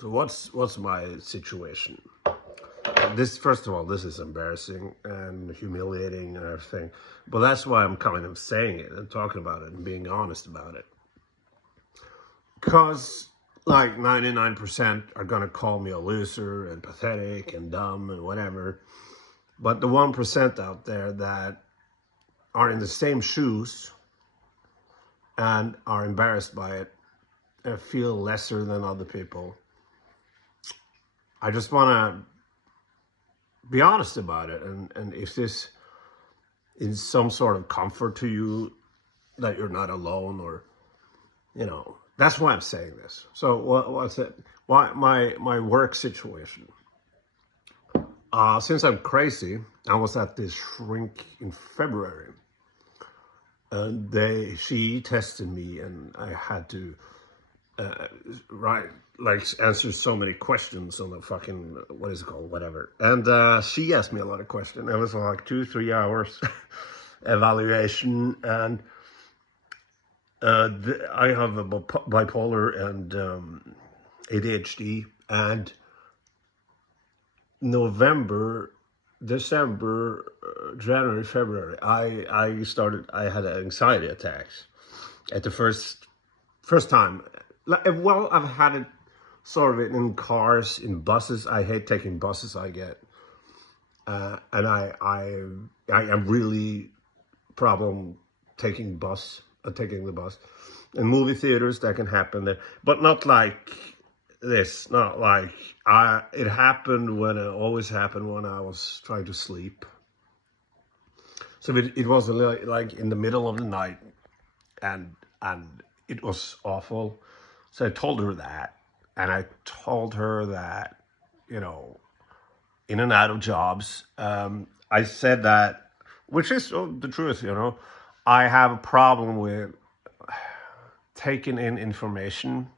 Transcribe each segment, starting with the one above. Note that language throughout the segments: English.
So what's my situation? This, first of all, this is embarrassing and humiliating and everything. But that's why I'm kind of saying it and talking about it and being honest about it. Because like 99% are gonna call me a loser and pathetic and dumb and whatever. But the 1% out there that are in the same shoes and are embarrassed by it and feel lesser than other people, I just want to be honest about it. And if this is some sort of comfort to you, that you're not alone, or, that's why I'm saying this. So what's it? Why my work situation? Since I'm crazy, I was at this shrink in February. And she tested me, and I had to answer so many questions on the fucking, what is it called, whatever. And she asked me a lot of questions. It was like 2-3 hours evaluation, and I have a bipolar and ADHD, and November, December, January, February, I had anxiety attacks at the first time. Well, I've had it sort of in cars, in buses. I hate taking buses. I get, and I am really problem taking the bus, in movie theaters. That can happen there, but not like this. Not like it happened when it always happened when I was trying to sleep. So it was like in the middle of the night, and it was awful. So I told her that, and I told her that, in and out of jobs. I said that, which is the truth, I have a problem with taking in information.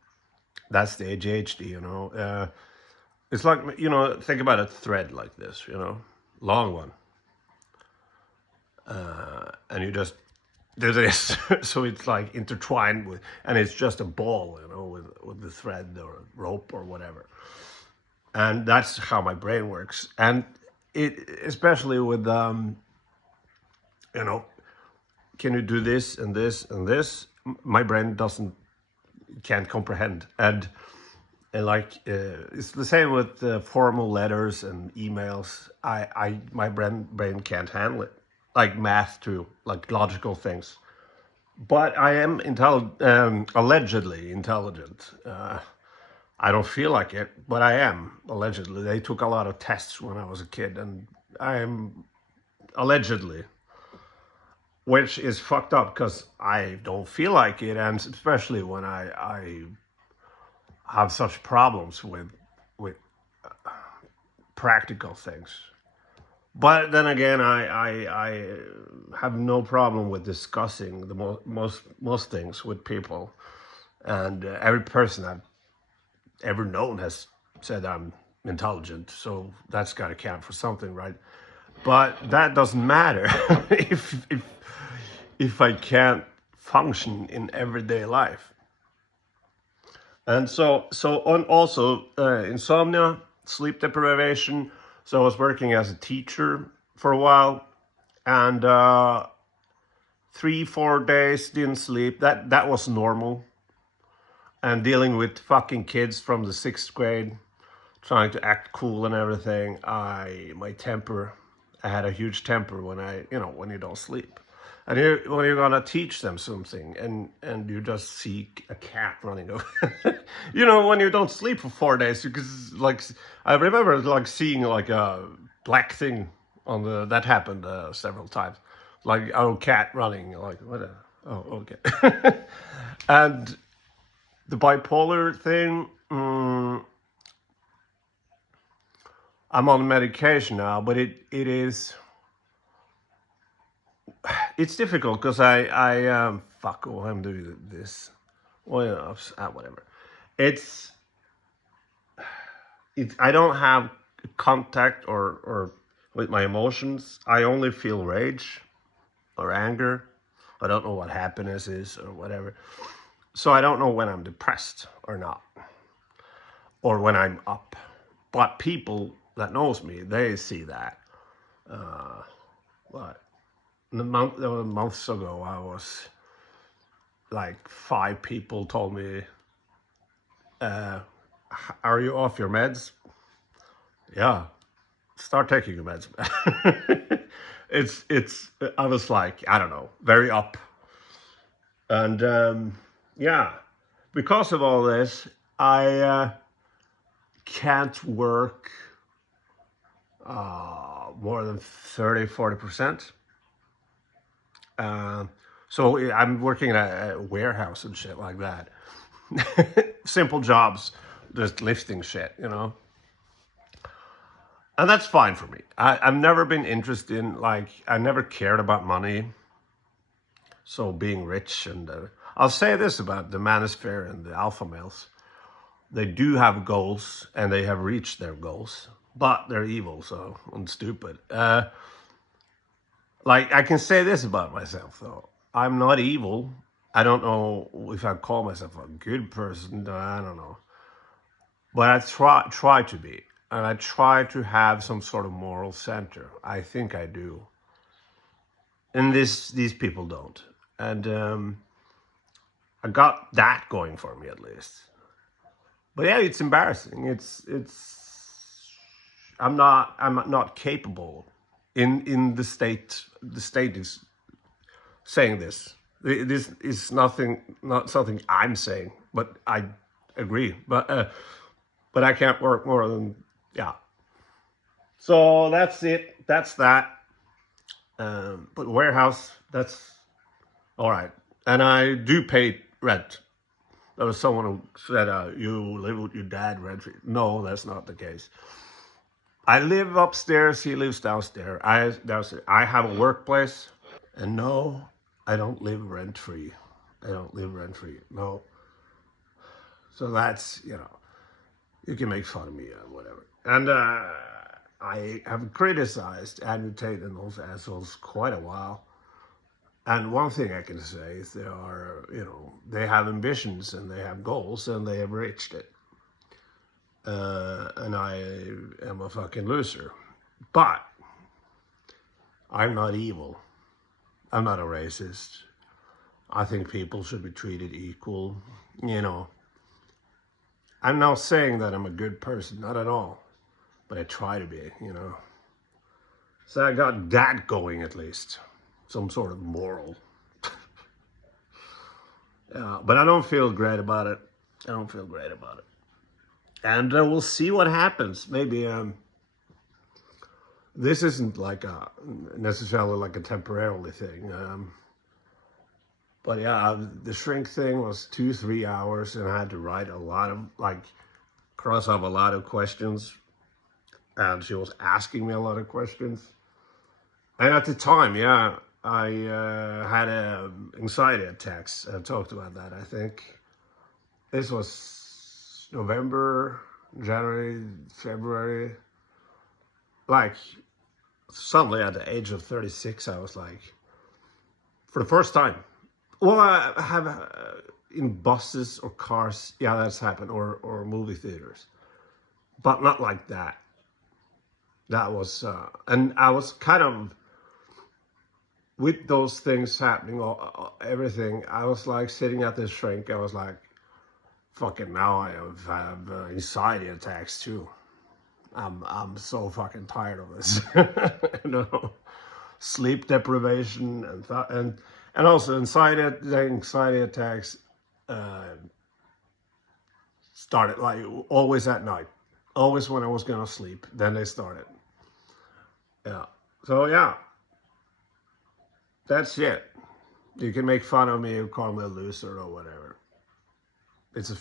That's the ADHD, It's like, think about a thread like this, long one. And you just do this, so it's like intertwined with, and it's just a ball, with the thread or rope or whatever. And that's how my brain works. And it, especially with, can you do this and this and this? My brain can't comprehend. And like, it's the same with formal letters and emails. My brain can't handle it. Like math too, like logical things. But I am allegedly intelligent. I don't feel like it, but I am, allegedly. They took a lot of tests when I was a kid, and I am allegedly, which is fucked up because I don't feel like it, and especially when I have such problems with practical things. But then again, I have no problem with discussing the most things with people, and every person I've ever known has said I'm intelligent, so that's got to count for something, right? But that doesn't matter if I can't function in everyday life. And so on, also insomnia, sleep deprivation. So I was working as a teacher for a while, and 3-4 days didn't sleep. That was normal. And dealing with fucking kids from the 6th grade, trying to act cool and everything. I had a huge temper when you don't sleep. And when you're gonna teach them something, and you just see a cat running over, when you don't sleep for 4 days, because like I remember like seeing like a black thing that happened several times, like cat running, like what? Okay, and the bipolar thing. I'm on medication now, but it's difficult because I'm doing this. Well, whatever. I don't have contact or with my emotions. I only feel rage or anger. I don't know what happiness is or whatever. So I don't know when I'm depressed or not. or when I'm up. But people that knows me, they see that. What months ago, I was like 5 people told me, "Are you off your meds?" Yeah, start taking your meds. it's. I was like, I don't know, very up, and yeah, because of all this, I can't work more than 30-40%. So I'm working in a warehouse and shit like that. Simple jobs, just lifting shit, you know? And that's fine for me. I've never been interested in, like, I never cared about money. So being rich and I'll say this about the manosphere and the alpha males. They do have goals and they have reached their goals, but they're evil, so, and stupid. Like, I can say this about myself, though. I'm not evil. I don't know if I call myself a good person. I don't know. But I try to be. And I try to have some sort of moral center. I think I do. And these people don't. And I got that going for me, at least. But yeah, it's embarrassing. I'm not capable in the state. The state is saying this. This is not something I'm saying, but I agree. But I can't work more than, yeah. So that's it. That's that. But warehouse, that's all right. And I do pay rent. There was someone who said, you live with your dad rent free. No, that's not the case. I live upstairs, he lives downstairs. I have a workplace. And no, I don't live rent free. I don't live rent free. No. So that's, you know, you can make fun of me or whatever. And I have criticized Andrew Tate and those assholes quite a while. And one thing I can say is they are, you know, they have ambitions and they have goals and they have reached it. And I am a fucking loser. But I'm not evil. I'm not a racist. I think people should be treated equal, you know. I'm not saying that I'm a good person, not at all. But I try to be, you know. So I got that going at least. Some sort of moral. But I don't feel great about it. I don't feel great about it. And we'll see what happens. Maybe this isn't like necessarily like a temporarily thing. But yeah, the shrink thing was 2-3 hours, and I had to write a lot of, like, cross off a lot of questions. And she was asking me a lot of questions. And at the time, yeah, I had anxiety attacks. I talked about that, I think. This was November, January, February. Like, suddenly at the age of 36, I was like, for the first time. Well, I have in buses or cars, yeah, that's happened, or movie theaters. But not like that. That was, and I was kind of, with those things happening, everything, I was like sitting at this shrink. I was like, fucking now I have anxiety attacks too. I'm so fucking tired of this. You know, sleep deprivation and also anxiety attacks started like always at night, always when I was gonna sleep. Then they started. Yeah. So yeah. That's it. You can make fun of me or call me a loser or whatever. It's a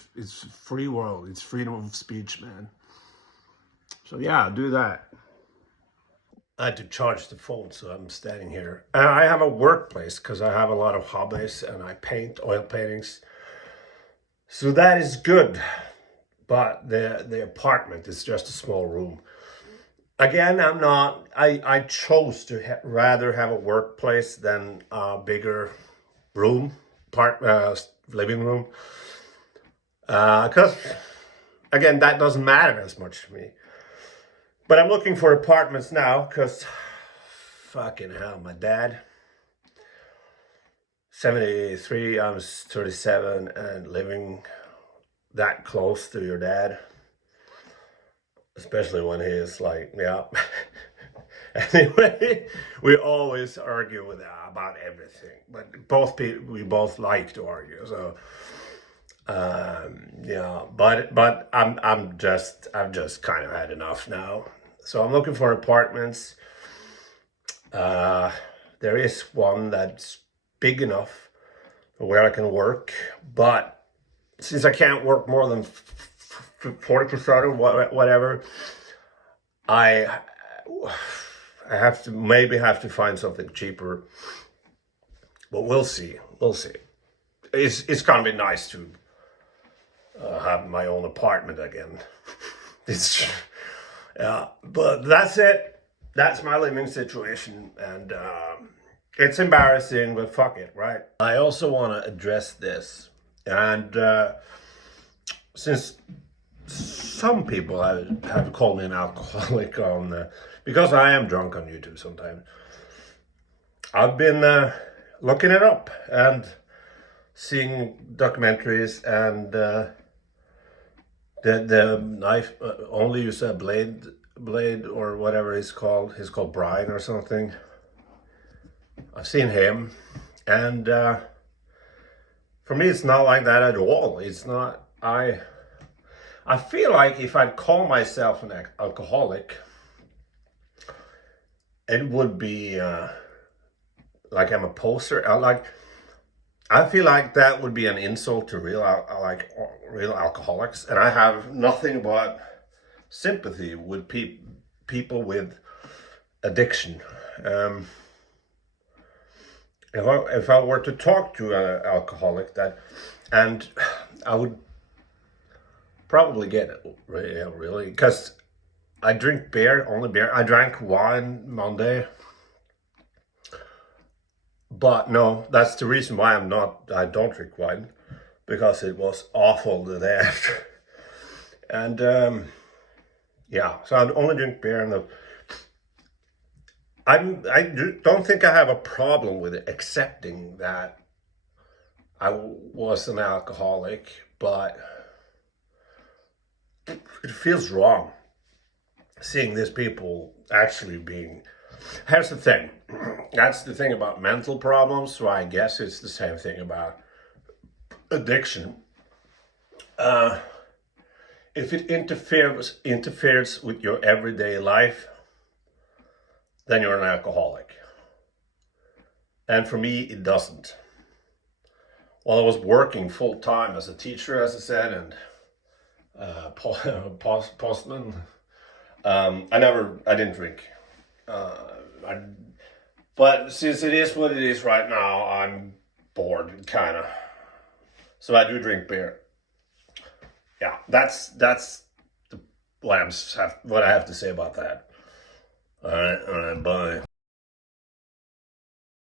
free world. It's freedom of speech, man. So yeah, do that. I had to charge the phone, so I'm standing here. I have a workplace because I have a lot of hobbies and I paint oil paintings. So that is good. But the apartment is just a small room. Again, I'm not. I chose to rather have a workplace than a bigger room, living room, because again, that doesn't matter as much to me. But I'm looking for apartments now because fucking hell, my dad, 73, I'm 37, and living that close to your dad, especially when he's like, yeah. Anyway, we always argue about everything, but we both like to argue. So, yeah, but I've just kind of had enough now. So I'm looking for apartments. There is one that's big enough where I can work, but since I can't work more than 40% or whatever, I have to maybe find something cheaper, but we'll see. We'll see. It's gonna be nice to have my own apartment again. It's yeah, but that's it. That's my living situation, and it's embarrassing, but fuck it, right? I also want to address this, and since some people have called me an alcoholic on because I am drunk on YouTube sometimes. I've been looking it up and seeing documentaries, and the knife only use a blade or whatever he's called. He's called Brian or something. I've seen him, and for me it's not like that at all. It's not. I feel like if I'd call myself an alcoholic, it would be like I'm a poser. I feel like that would be an insult to real alcoholics, and I have nothing but sympathy with people with addiction. If I were to talk to an alcoholic, and I would probably get it really, because I drink beer, only beer. I drank wine Monday, but no, that's the reason why I don't drink wine, because it was awful the day after. And yeah, so I only drink beer, and don't think I have a problem with accepting that I was an alcoholic, but it feels wrong seeing these people actually being. Here's the thing. That's the thing about mental problems, so I guess it's the same thing about addiction. If it interferes with your everyday life, then you're an alcoholic. And for me, it doesn't. While I was working full time as a teacher, as I said, and postman, I didn't drink. But since it is what it is right now, I'm bored, kind of. So I do drink beer. Yeah, that's what I have to say about that. All right, bye.